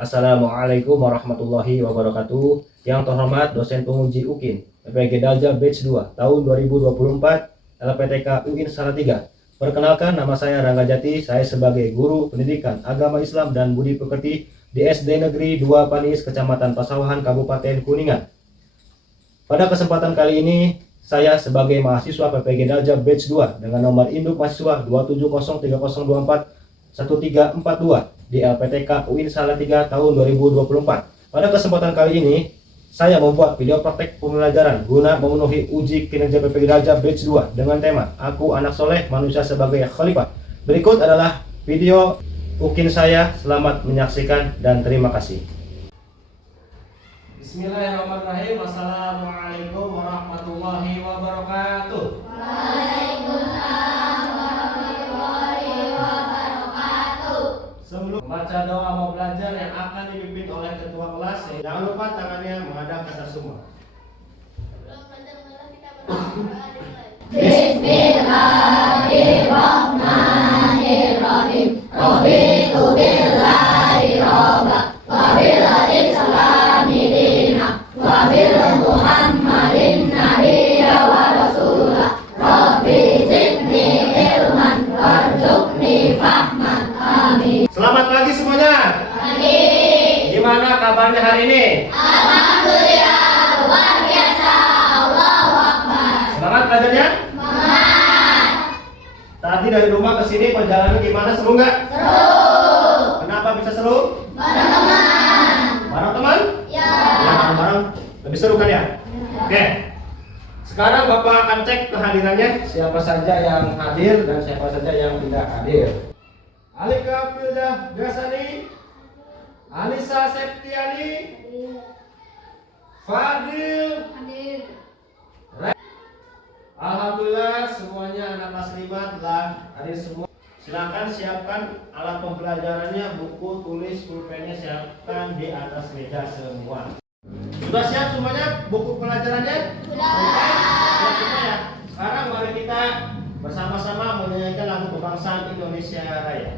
Assalamualaikum warahmatullahi wabarakatuh. Yang terhormat dosen penguji UKIN PPG Dalja Batch 2 tahun 2024 LPTK UIN Salatiga. Perkenalkan, nama saya Rangga Jati. Saya sebagai guru pendidikan agama Islam dan budi pekerti di SD Negeri 2 Panis, Kecamatan Pasawahan, Kabupaten Kuningan. Pada kesempatan kali ini, saya sebagai mahasiswa PPG Dalja Batch 2 dengan nomor induk mahasiswa 2703024 di LPTK UIN Salatiga tahun 2024. Pada kesempatan kali ini, saya membuat video praktek pembelajaran guna memenuhi uji kinerja PPG Dalja Batch 2 dengan tema Aku Anak Soleh Manusia Sebagai Khalifah. Berikut adalah video UKIN saya. Selamat menyaksikan dan terima kasih. Bismillahirrahmanirrahim. Assalamualaikum warahmatullahi wabarakatuh. Waalaikumsalam warahmatullahi wabarakatuh. Sebelum membaca doa mau belajar yang akan dipimpin oleh ketua kelas, jangan lupa tangannya menghadap ke atas semua. Bismillahirrahmanirrahim. Raditu billahi robba wa bil islami dina wa bil muhammadin nabiyya wa rasula. Rabbi zidni ilman warzuqni fahman. Amin. Selamat pagi semuanya. Pagi. Gimana kabarnya hari ini? Alhamdulillah, luar biasa. Allahu Akbar. Semangat belajarnya? Semangat. Tadi dari rumah ke sini perjalanan gimana? Seru nggak? Seru. Kenapa bisa seru? Bareng teman. Bareng teman? Ya. Ya, bareng-bareng lebih seru kan ya? Oke. Sekarang Bapak akan cek kehadirannya, siapa saja yang hadir dan siapa saja yang tidak hadir. Alika Fildah Gasani, Anissa Septiani, Fadil. Hadir. Alhamdulillah semuanya anak kelas 5 telah hadir semua. Silakan siapkan alat pembelajarannya, buku, tulis, pulpennya siapkan di atas meja semua. Sudah siap semuanya buku pelajarannya? Sudah. Siap semua ya. Sekarang mari kita bersama-sama menyanyikan lagu kebangsaan Indonesia Raya.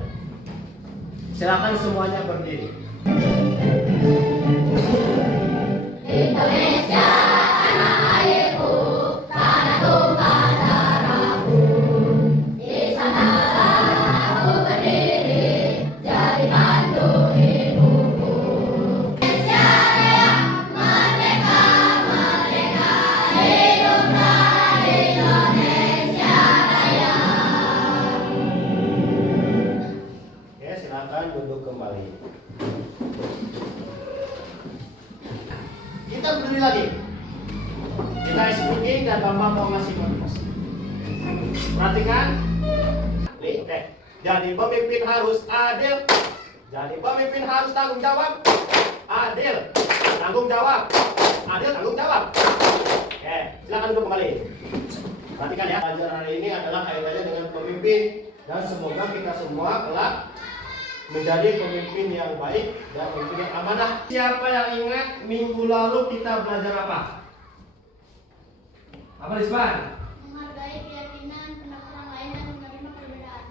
Silakan semuanya berdiri. Indonesia tanah airku, tanah tumpah darahku. Di sanalah aku berdiri, jadi pandu hidupku. Indonesia Raya, merdeka, merdeka, hiduplah Indonesia Raya. Oke, silakan duduk kembali. Kita berdiri lagi. Kita speaking dan Bapak mau ngasih motivasi. Perhatikan. Nih, jadi pemimpin harus adil. Jadi pemimpin harus tanggung jawab. Adil, tanggung jawab. Adil, tanggung jawab. Oke, silakan duduk kembali. Perhatikan ya, pelajaran hari ini adalah kaitannya dengan pemimpin dan semoga kita semua kelak menjadi pemimpin yang baik dan pemimpin yang amanah. Siapa yang ingat minggu lalu kita belajar apa? Apa, Rizwan? Menghargai keyakinan pendapat orang lain dan menerima perbedaan.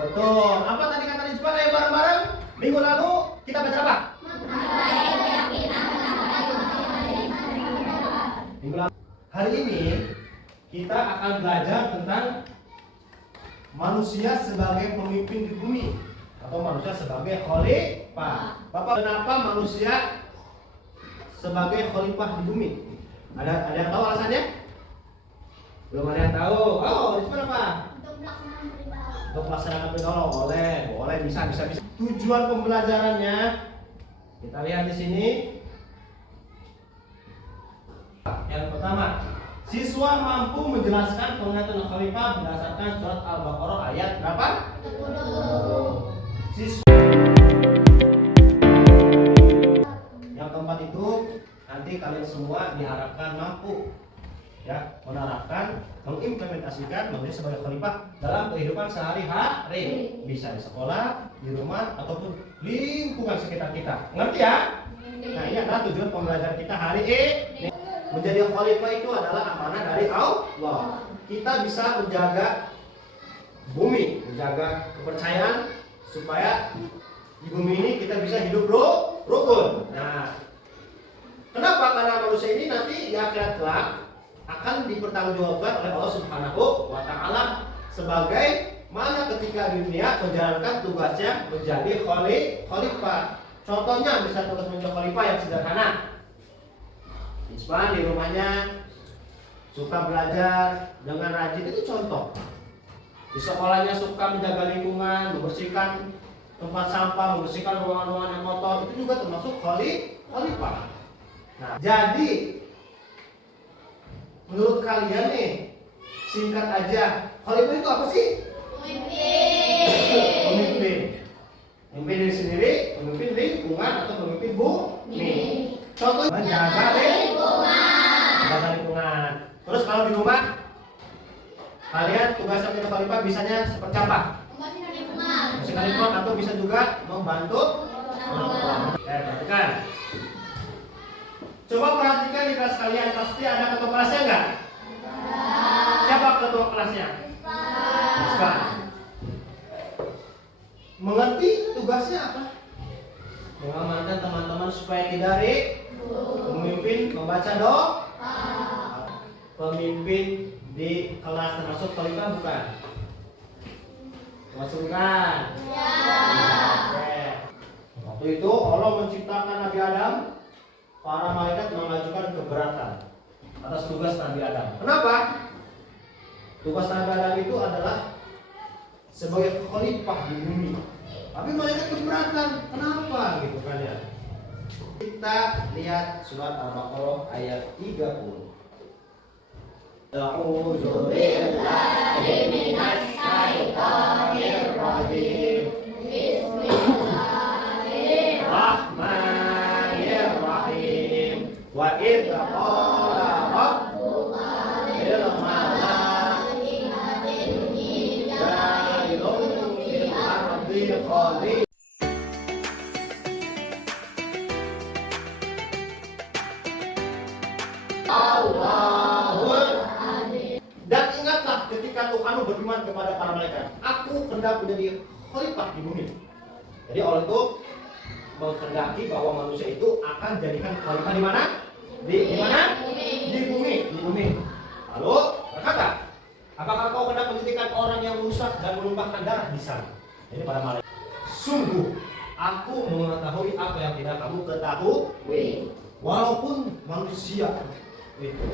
Betul. Apa tadi kata Rizwan? Ayo bareng-bareng. Minggu lalu kita belajar apa? Menghargai keyakinan pendapat orang lain dan menerima perbedaan. Minggu lalu. Hari ini kita akan belajar tentang manusia sebagai pemimpin di bumi atau manusia sebagai khalifah. Bapak, kenapa manusia sebagai khalifah di bumi? Ada yang tahu alasannya? Belum ada yang tahu. Oh, Rizwan apa? Untuk melaksanakan perintah. Untuk melaksanakan perintah boleh, bisa. Tujuan pembelajarannya kita lihat di sini. Yang pertama, siswa mampu menjelaskan pengertian khalifah berdasarkan surat Al-Baqarah ayat berapa? 10. Siswa. Yang keempat itu nanti kalian semua diharapkan mampu ya menerapkan, mengimplementasikan manusia sebagai khalifah dalam kehidupan sehari-hari, bisa di sekolah, di rumah ataupun lingkungan sekitar kita. Ngerti ya? Nah, ini adalah tujuan pembelajaran kita hari ini. Menjadi khalifah itu adalah amanah dari Allah. Kita bisa menjaga bumi, menjaga kepercayaan supaya di bumi ini kita bisa hidup rukun. Nah, kenapa? Karena manusia ini nanti di akhirat kelak akan dipertanggungjawabkan oleh Allah Subhanahu wa Ta'ala sebagai mana ketika di dunia menjalankan tugasnya menjadi khalifah. Contohnya misalnya tugas menjadi khalifah yang sederhana. Misalnya di rumahnya suka belajar dengan rajin, itu contoh. Di sekolahnya suka menjaga lingkungan, membersihkan tempat sampah, membersihkan ruangan-ruangan yang kotor, itu juga termasuk khalifah. Nah, jadi menurut kalian nih, singkat aja, khalifah itu apa sih? Pemimpin. Pemimpin diri sendiri, pemimpin lingkungan, atau pemimpin bumi. Contoh menjaga lingkungan. Terus kalau di rumah, kalian tugasnya menjadi khalifah bisanya seperti apa? Membersihkan lingkungan atau bisa juga membantu orang tua. Perhatikan. Coba perhatikan di kelas kalian, pasti ada ketua kelasnya enggak? Siapa ketua kelasnya? Misbah. Mengerti tugasnya apa? Mengamankan teman-teman supaya tidak memimpin membaca doa. Pemimpin di kelas termasuk khalifah bukan? Termasuk bukan? Ya. Oke. Waktu itu Allah menciptakan Nabi Adam, para malaikat mengajukan keberatan atas tugas Nabi Adam. Kenapa? Tugas Nabi Adam itu adalah sebagai khalifah di bumi. Tapi malaikat keberatan. Kenapa gitu kan ya? Kita lihat surat Al-Baqarah ayat 30. A'udzu billahi minasy syaithanir rajim. Bismillahirrahmanirrahim. Wa idz qala rabbuka lil malaikati inni ja'ilun fil ardi khalifah. Dan ingatlah ketika Tuhanmu berfirman kepada para malaikat, aku hendak menjadi khalifah di bumi. Jadi Allah itu menghendaki bahwa manusia itu akan jadikan khalifah di mana? Di mana? Di bumi. Lalu berkata, apakah kau hendak menjadikan orang yang rusak dan menumpahkan darah di sana? Jadi para malaikat, sungguh aku mengetahui apa yang tidak kamu ketahui. Walaupun manusia itu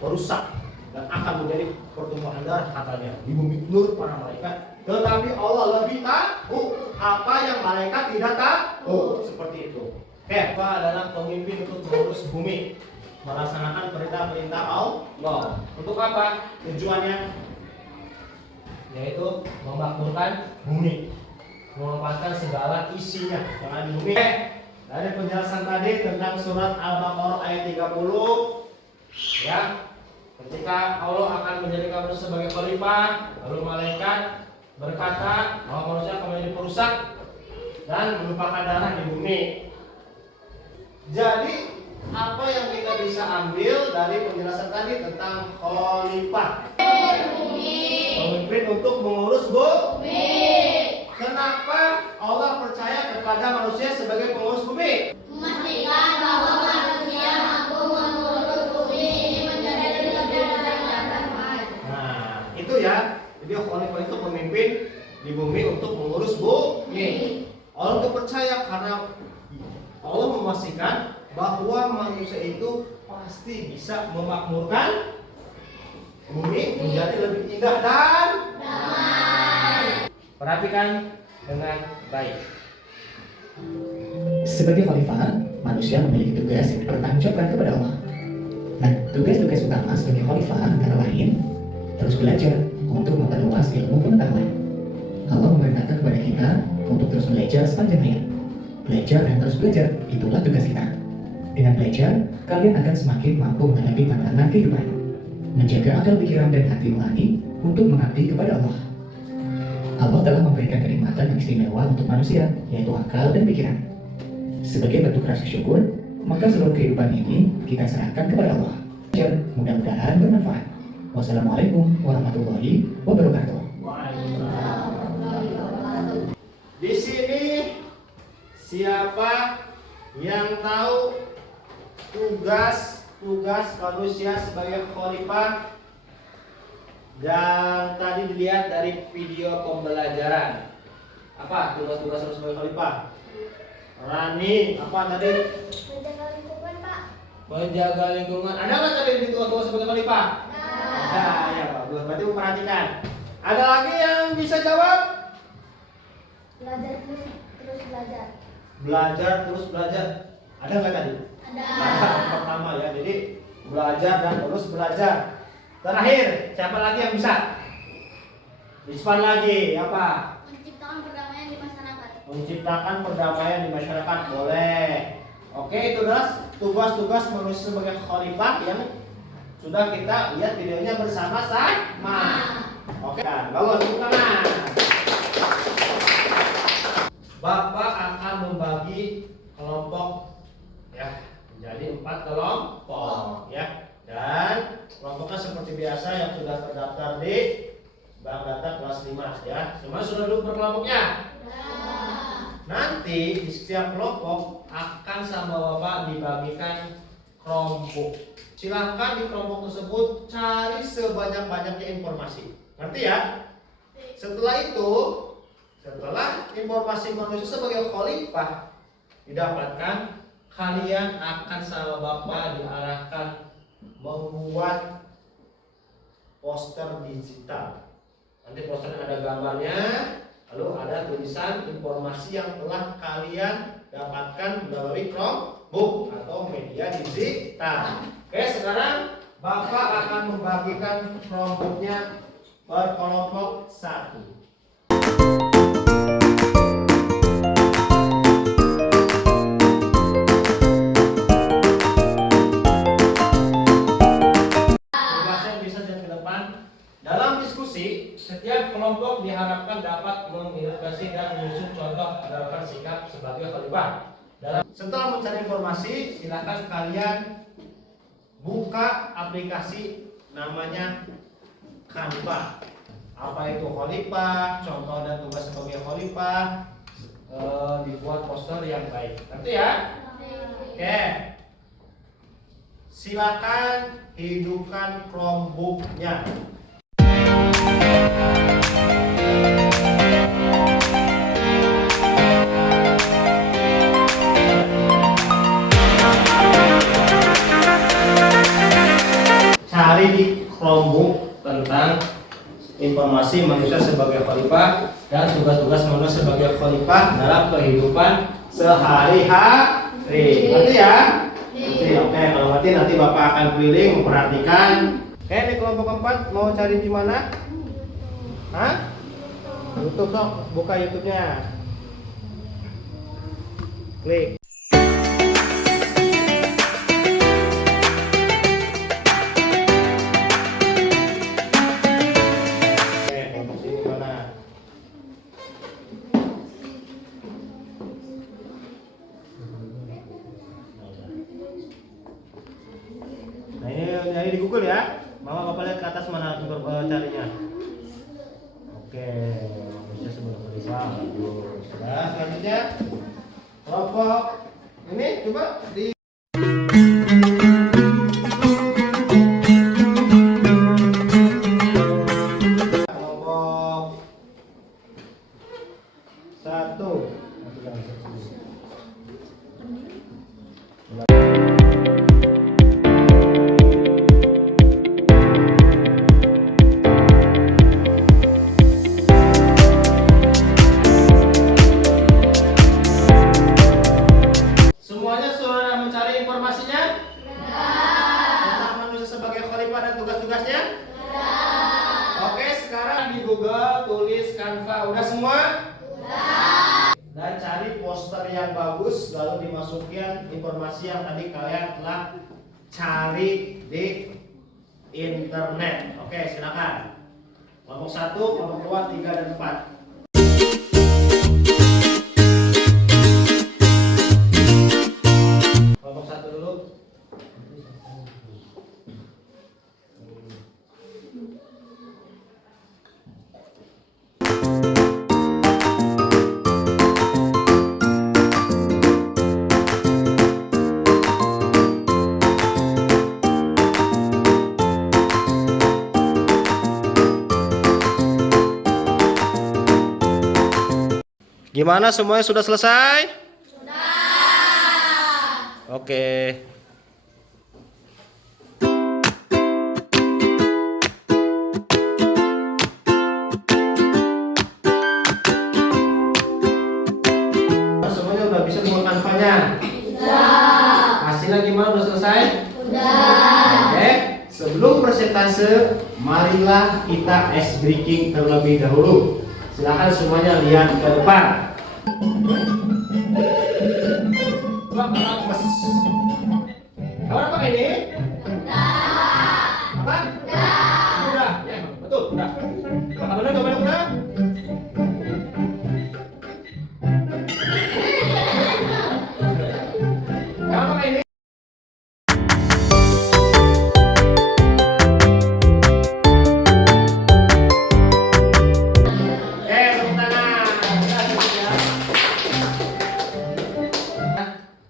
merusak dan akan menjadi pertumbuhan darah katanya di bumi menurut para malaikat, tetapi Allah lebih tahu apa yang malaikat tidak tahu. Seperti itu. Apa adalah pemimpin untuk mengurus bumi, melaksanakan perintah-perintah Allah. Untuk apa? Tujuannya yaitu memakmurkan bumi, memanfaatkan segala isinya yang ada di bumi. Dari penjelasan tadi tentang surat Al-Baqarah ayat 30, ya, ketika Allah akan menjadikan manusia sebagai khalifah, lalu malaikat berkata bahwa manusia akan menjadi perusak dan menumpahkan darah di bumi. Jadi apa yang kita bisa ambil dari penjelasan tadi tentang khalifah? Pemimpin untuk mengurus bumi. Kenapa Allah percaya kepada manusia sebagai pengurus bumi? Memastikan bahwa manusia mampu mengurus bumi ini menjadi lebih baik dan damai. Nah, itu ya. Jadi khalifah itu pemimpin di bumi untuk mengurus bumi. Allah itu percaya karena Allah memastikan bahwa manusia itu pasti bisa memakmurkan bumi menjadi lebih indah dan damai. Perhatikan dengan baik. Sebagai khalifah, manusia memiliki tugas yang dipertanggungjawabkan kepada Allah. Nah, tugas-tugas utama sebagai khalifah antara lain terus belajar untuk memperluas ilmu pengetahuan. Allah memerintahkan kepada kita untuk terus belajar sepanjang hayat. Belajar dan terus belajar, itulah tugas kita. Dengan belajar, kalian akan semakin mampu menghadapi tantangan kehidupan, menjaga akal pikiran dan hati nurani untuk mengabdi kepada Allah. Allah telah memberikan kenikmatan yang istimewa untuk manusia, yaitu akal dan pikiran. Sebagai bentuk rasa syukur, maka seluruh kehidupan ini kita serahkan kepada Allah. Mudah-mudahan bermanfaat. Wassalamualaikum warahmatullahi wabarakatuh. Di sini siapa Yang tahu tugas manusia sebagai khalifah dan tadi dilihat dari video pembelajaran. Apa tugas-tugas manusia sebagai khalifah? Rani, apa tadi? Menjaga lingkungan, Pak. Menjaga lingkungan. Ada nggak tadi di tugas sebagai khalifah? Nah, ya bagus. Berarti memperhatikan. Ada lagi yang bisa jawab? Belajar terus belajar. Belajar terus belajar. Ada nggak tadi? Ada. Yang pertama ya. Jadi belajar dan terus belajar. Terakhir, siapa lagi yang bisa? Rizwan lagi, apa? Menciptakan perdamaian di masyarakat. Menciptakan perdamaian di masyarakat, boleh. Oke, itu adalah tugas-tugas manusia sebagai khalifah yang sudah kita lihat videonya bersama-sama. Oke, kan? Bagus, tepuk tangan. Bapak akan membagi kelompok ya menjadi 4 kelompok ya. Dan kelompoknya seperti biasa yang sudah terdaftar di Bank Data kelas 5 ya. Semua sudah duduk berkelompoknya? Nanti di setiap kelompok akan sama Bapak dibagikan kelompok. Silahkan di kelompok tersebut cari sebanyak-banyaknya informasi. Ngerti ya? Setelah itu, setelah informasi manusia sebagai khalifah didapatkan, kalian akan sama Bapak diarahkan membuat poster digital. Nanti posternya ada gambarnya, lalu ada tulisan informasi yang telah kalian dapatkan melalui Chromebook atau media digital. Oke, sekarang Bapak akan membagikan Chromebooknya per kelompok 1. Dalam diskusi, setiap kelompok diharapkan dapat mengilustrasi dan menyusun contoh gerakan sikap sebagai khalifah. Setelah mencari informasi, silakan kalian buka aplikasi namanya Canva. Apa itu khalifah, contoh dan tugas sebagai khalifah, dibuat poster yang baik. Ngerti ya? Oke. Silakan hidupkan Chromebook-nya. Cari di Chromebook tentang informasi manusia sebagai khalifah dan tugas-tugas manusia sebagai khalifah dalam kehidupan sehari-hari. Ngerti ya? Ngerti. Oke, kalau ngerti nanti Bapak akan keliling memperhatikan. Oke, di kelompok keempat mau cari di mana? Hah? YouTube, sok buka YouTube-nya. Klik. Nah ini nyari di Google ya. Mama Bapak lihat ke atas mana carinya. Oke, manusia sebagai khalifah. Bagus. Nah, selanjutnya kelompok ini coba di kelompok 1. Semuanya sudah mencari informasinya? Tentang manusia sebagai khalifah dan tugas-tugasnya? Oke, sekarang di Google tulis Canva. Udah semua? Dan cari poster yang bagus, lalu dimasukin informasi yang tadi kalian telah cari di internet. Oke, silakan. Kelompok 1, kelompok 2, 3, dan 4. Kelompok 1 dulu. Gimana, semuanya sudah selesai? Oke. Semuanya udah bisa buat kanvanya? Hasilnya gimana, udah selesai? Oke. Sebelum presentase, marilah kita ice breaking terlebih dahulu. Silakan semuanya lihat ke depan. Kawan apa ini? Apa? Udah. Ya, betul, udah. Apa benar, kawan udah? Kawan apa ini? Tepuk tangan.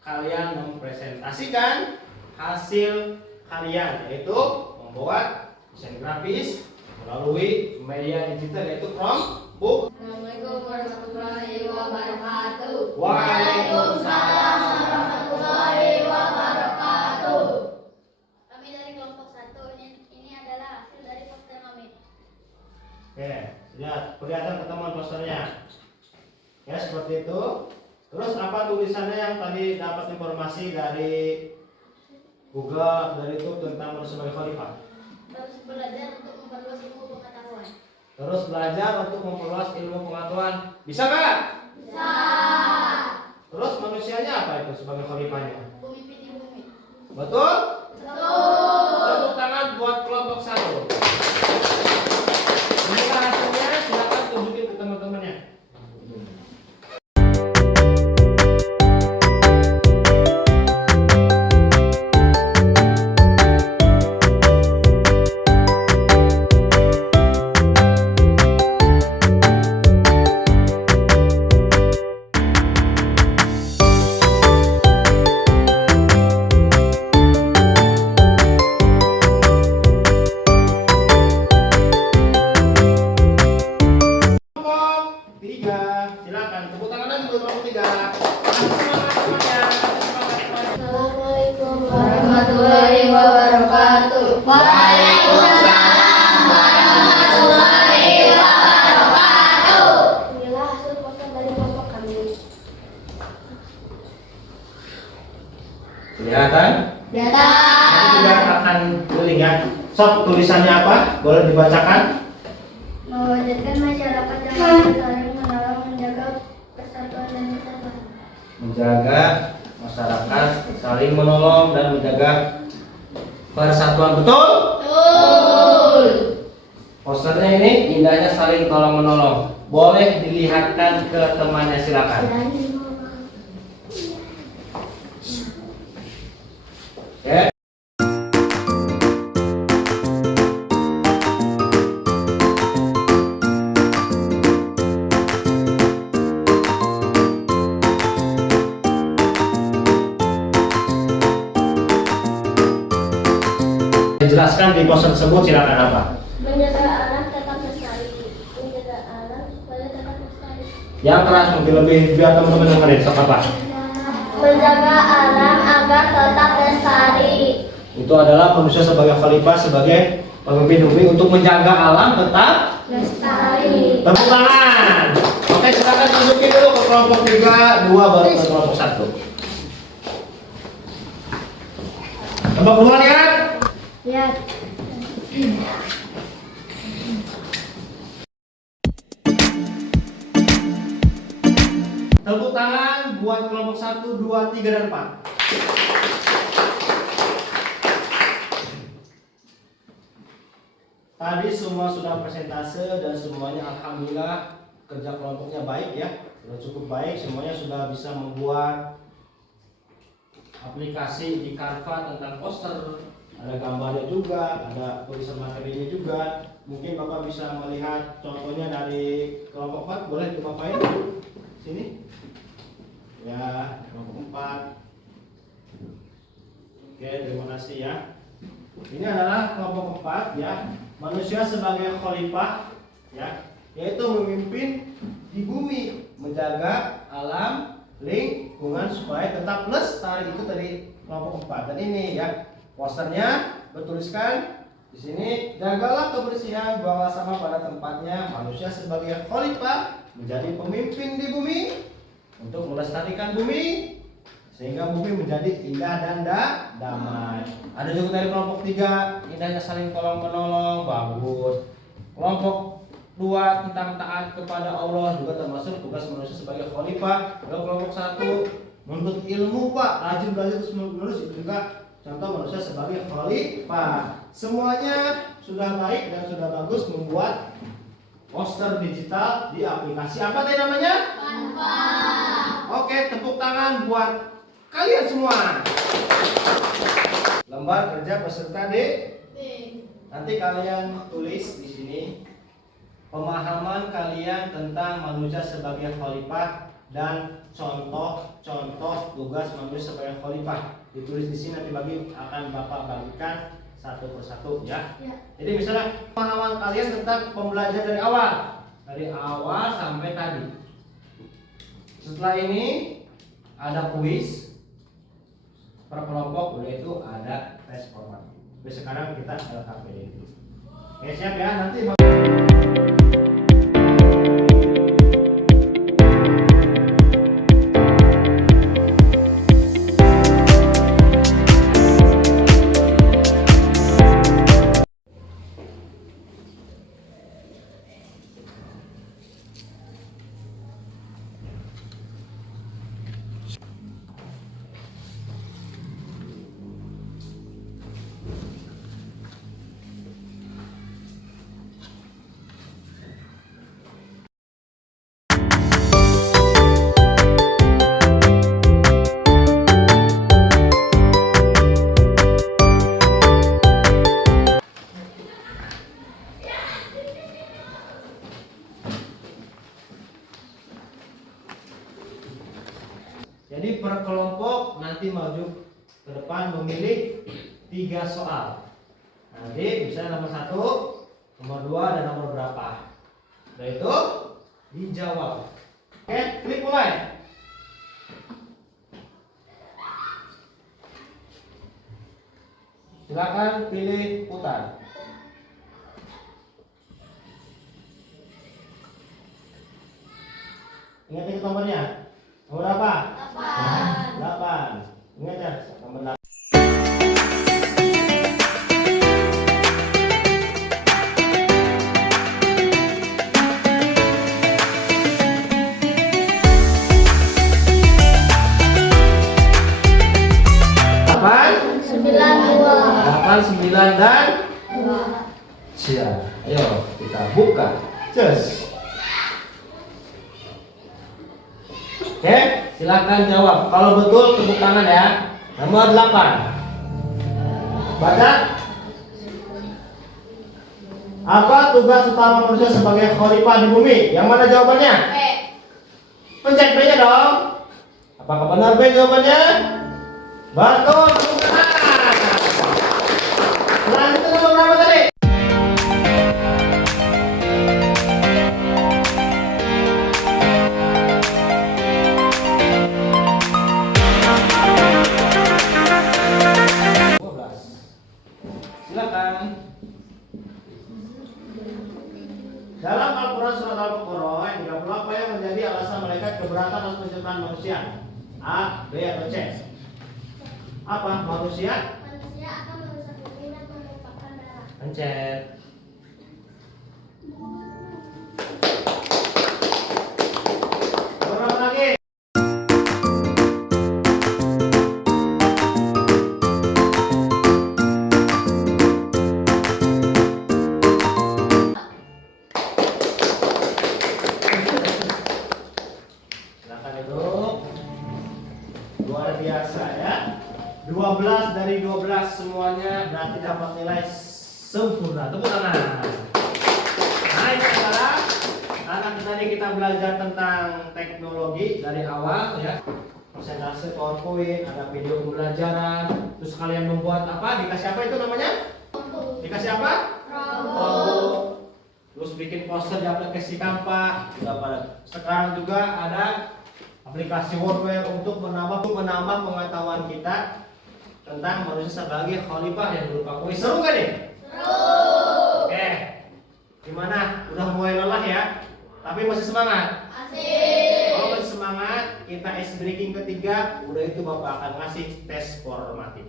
Kalian mempresentasikan hasil kalian, yaitu membuat desain grafis melalui media digital, yaitu Chromebook. Assalamualaikum warahmatullahi wabarakatuh. Waalaikumsalam warahmatullahi wabarakatuh. Kami dari kelompok 1, ini adalah hasil dari poster kami. Oke, lihat, kelihatan ketemuan posternya. Ya, seperti itu. Terus apa tulisannya yang tadi dapat informasi dari Google, dari itu tentang manusia sebagai khalifah? Terus belajar untuk memperluas ilmu pengetahuan. Terus belajar untuk memperluas ilmu pengetahuan. Bisa nggak? Bisa. Terus manusianya apa itu sebagai khalifahnya? Pemimpin di bumi. Betul? Betul. Tepuk tangan buat kelompok 1. Inilah hasilnya, silakan tunjukin ke teman-temannya. Kelompok 3, silakan tepuk tangan lagi buat kelompok 3. Semangat semuanya, semangat semuanya. Assalamualaikum warahmatullahi wabarakatuh. Waalaikumsalam warahmatullahi wabarakatuh. Inilah hasil poster dari kelompok kami. Kelihatan? Data. Nanti juga akan keliling ya. Sob, tulisannya apa? Boleh dibacakan? Mewajibkan masyarakat yang saling menolong, menjaga persatuan dan kesatuan. Menjaga masyarakat saling menolong dan menjaga persatuan. Betul? Betul. Posternya ini indahnya saling tolong menolong. Boleh dilihatkan ke temannya, silakan. Oke. Jelaskan di poster tersebut, silakan apa? Menjaga alam tetap lestari. Menjaga alam supaya tetap lestari. Yang keras mungkin lebih biar teman-teman dengerin. Sok apa? Menjaga alam agar tetap lestari. Itu adalah manusia sebagai khalifah, sebagai pemimpin bumi untuk menjaga alam tetap. Lestari. Tepuk tangan. Oke, silakan tunjukin dulu ke kelompok 3, 2 baru ke kelompok 1. Kelompok 2 lihat. Lihat. Tepuk tangan buat kelompok 1, 2, 3 dan 4. Tadi semua sudah presentase dan semuanya alhamdulillah kerja kelompoknya baik ya. Sudah cukup baik, semuanya sudah bisa membuat aplikasi di Canva tentang poster. Ada gambarnya juga, ada tulisan materinya juga. Mungkin Bapak bisa melihat contohnya dari kelompok 4. Boleh dipapain sini? Ya, kelompok 4. Oke, terima kasih ya. Ini adalah kelompok 4 ya. Manusia sebagai khalifah ya, yaitu memimpin di bumi, menjaga alam lingkungan supaya tetap lestari. Itu tadi kelompok 4. Dan ini ya posternya bertuliskan di sini, jagalah kebersihan, buanglah sampah pada tempatnya. Manusia sebagai khalifah menjadi pemimpin di bumi untuk melestarikan bumi sehingga bumi menjadi indah dan damai. Ada juga dari kelompok 3, indahnya saling tolong menolong, bagus. Kelompok 2 tentang taat kepada Allah juga termasuk tugas manusia sebagai khalifah. Lalu kelompok 1 menuntut ilmu, Pak, rajin belajar terus menerus, itu juga contoh manusia sebagai khalifah. Semuanya sudah baik dan sudah bagus membuat poster digital di aplikasi apa tadi namanya? Canva. Oke, tepuk tangan buat kalian semua. Lembar kerja peserta D. Nanti kalian tulis di sini pemahaman kalian tentang manusia sebagai khalifah dan contoh-contoh tugas manusia sebagai khalifah. Ditulis di sini, nanti akan Bapak bagikan satu persatu ya. Jadi misalnya pemahaman kalian tentang pembelajaran dari awal sampai tadi. Setelah ini ada kuis per kelompok, udah itu ada tes formatif. Jadi sekarang kita LKPD dulu. Oke, siap ya, nanti jadi per kelompok nanti maju ke depan memilih 3 soal. Nanti misalnya nomor 1, nomor 2, dan nomor berapa. Udah itu dijawab. Oke, klik mulai. Silakan pilih putar. Ingat nomornya. Nomor berapa? 8. Ingat ya, nomor 8. Delapan, 9, dan 2. Siap. Ayo kita buka. Cus. Oke, silahkan jawab. Kalau betul tepuk tangan ya. Nomor 8. Baca. Apa tugas utama manusia sebagai khalifah di bumi? Yang mana jawabannya? B. Pencet B-nya dong. Apakah benar B jawabannya? Betul, tepuk tangan. Selanjutnya nomor berapa tadi? Silakan. Dalam Al-Quran surat Al-Baqarah ayat 30, apa yang menjadi alasan malaikat keberatan atas penciptaan manusia? A, B, atau C? Apa? Manusia Akan merusak bumi dan menumpahkan darah. pencet. Berapa lagi? Silakan duduk. Luar biasa ya. 12 dari 12 semuanya berarti dapat nilai sempurna. Tepuk tangan. Nah, ini adalah karena tadi kita belajar tentang teknologi dari awal ya. Presentasi PowerPoint, ada video pembelajaran. Terus kalian membuat apa? Dikasih apa itu namanya? Dikasih apa? Robot. terus bikin poster di aplikasi Canva, sudah pada. Sekarang juga ada aplikasi Wordware untuk menambah pengetahuan kita tentang manusia sebagai khalifah yang berupa kuis. Seru gak nih? Seru. Oke, gimana? Udah mulai lelah ya? Tapi masih semangat? Asik. Kalau masih semangat, kita ice breaking ketiga. Udah itu Bapak akan ngasih tes formatif.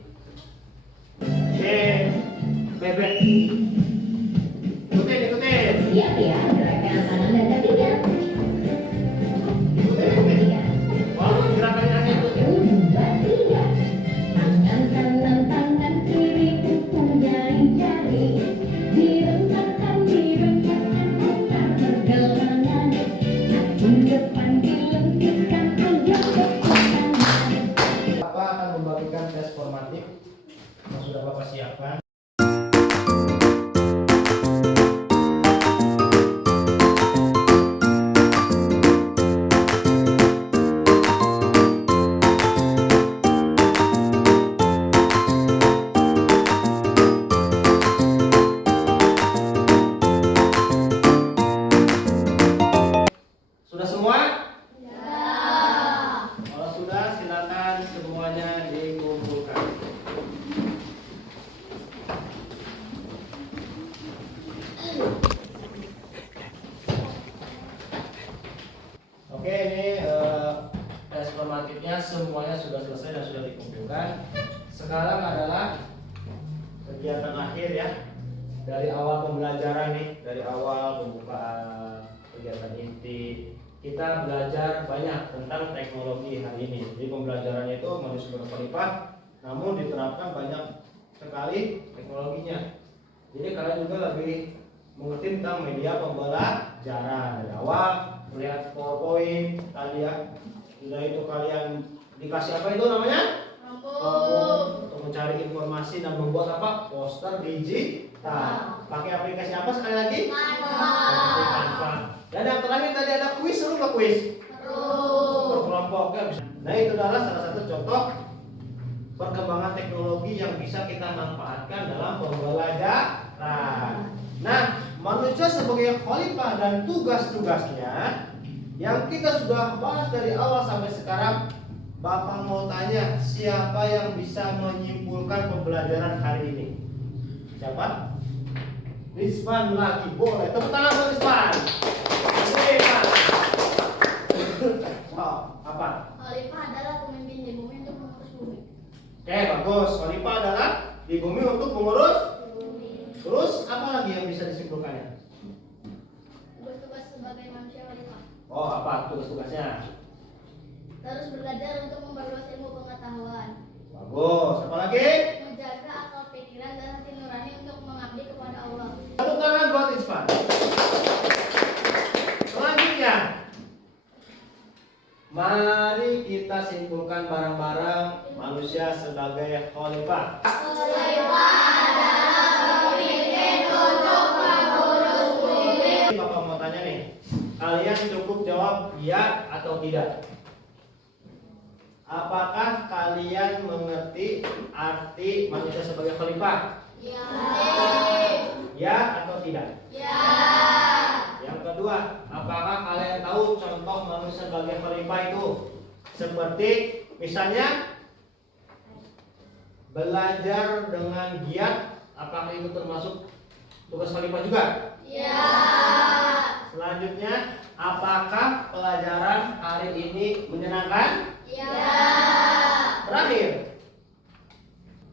Oke, bebek. Ikutin. Siap ya, gerakan tangan dan kakinya. Ikutin. Walaupun gerakannya hanya ikutin. 2, 3. Tangan kanan, tangan kiri, ujung jari-jari. Direntangkan, putar pergelangan. Acung depan dilengkitkan, tegak ke kanan. Bapak akan membagikan tes formatif yang sudah Bapak siapkan. Sudah semua? Ya. Kalau sudah, silakan semuanya dikumpulkan. Oke, ini tes formatifnya semuanya sudah selesai dan sudah dikumpulkan. Sekarang adalah kegiatan akhir ya. Dari awal pembelajaran nih, dari awal pembukaan kegiatan inti, kita belajar banyak tentang teknologi hari ini. Jadi pembelajarannya itu manusia berkhalifah, namun diterapkan banyak sekali teknologinya. Jadi kalian juga lebih mengerti tentang media pembelajaran dari awal. Lihat PowerPoint tadi ya. Sudah itu kalian dikasih apa itu namanya? Mampu. Untuk mencari informasi dan membuat apa? Poster digital. Pakai aplikasi apa sekali lagi? Aplikasi Canva. Dan yang terakhir tadi ada kuis, seru nggak kuis? Berkelompok ya bisa. Nah itu adalah salah satu contoh perkembangan teknologi yang bisa kita manfaatkan dalam pembelajaran. Nah, manusia sebagai khalifah dan tugas-tugasnya yang kita sudah bahas dari awal sampai sekarang, Bapak mau tanya siapa yang bisa menyimpulkan pembelajaran hari ini? Siapa? Rizwan lagi, boleh. Tepuk tangan buat Rizwan. Rizwan. Oh, apa? Khalifah adalah pemimpin di bumi untuk mengurus bumi. Oke, bagus. Khalifah adalah di bumi untuk mengurus. Bumi. Terus apa lagi yang bisa disimpulkannya? Tugas-tugas sebagai manusia khalifah. Oh, apa tugas-tugasnya? Terus belajar untuk memperluas ilmu pengetahuan. Bagus. Apa lagi? Menjaga akal pikiran dan hati nurani untuk mengabdi kepada Allah. Tepuk tangan buat Rizwan. Selanjutnya, mari kita simpulkan bareng-bareng manusia sebagai khalifah. Khalifah adalah pemimpin untuk mengurus bumi. Bapak mau tanya nih, kalian cukup jawab ya atau tidak? Apakah kalian mengerti arti manusia sebagai khalifah? Ya. Ya atau tidak? Ya. Yang kedua, apakah kalian tahu contoh manusia sebagai khalifah itu? Seperti misalnya belajar dengan giat, apakah itu termasuk tugas khalifah juga? Ya. Selanjutnya, apakah pelajaran hari ini menyenangkan? Ya. Terakhir,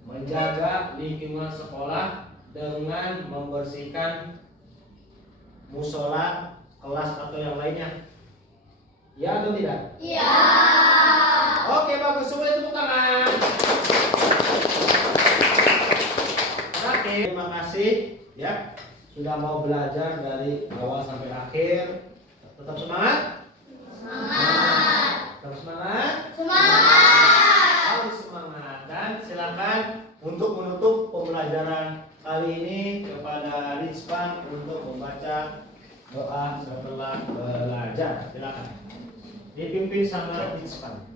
menjaga lingkungan sekolah dengan membersihkan musola, kelas atau yang lainnya. Ya atau tidak? Ya. Oke, bagus, semua tepuk tangan. Oke, terima kasih ya sudah mau belajar dari awal sampai akhir. Tetap semangat. Semangat. Tetap semangat. Semangat. Harus semangat dan silakan untuk menutup pembelajaran kali ini kepada Rizwan untuk membaca doa setelah belajar. Silakan. Dipimpin sama Rizwan.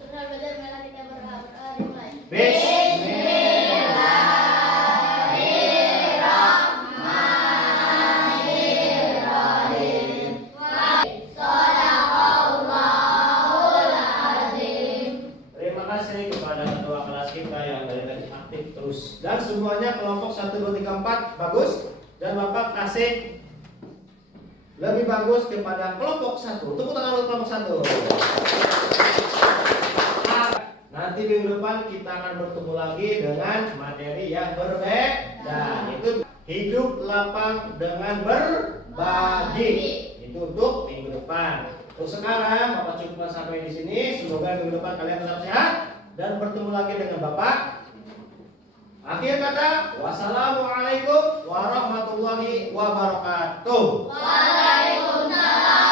Setelah belajar marilah kita berdoa dimulai. Bismillahirrahmanirrahim. terus. Dan semuanya kelompok 1, 2, 3, 4 bagus. Dan Bapak kasih lebih bagus kepada kelompok 1. Tepuk tangan untuk kelompok 1. Nanti minggu depan kita akan bertemu lagi dengan materi yang berbeda. Itu hidup lapang dengan berbagi. Itu untuk minggu depan. Terus sekarang Bapak cukupkan sampai di sini. Semoga minggu depan kalian tetap sehat dan bertemu lagi dengan Bapak. Akhir kata, wassalamualaikum warahmatullahi wabarakatuh. Waalaikumsalam.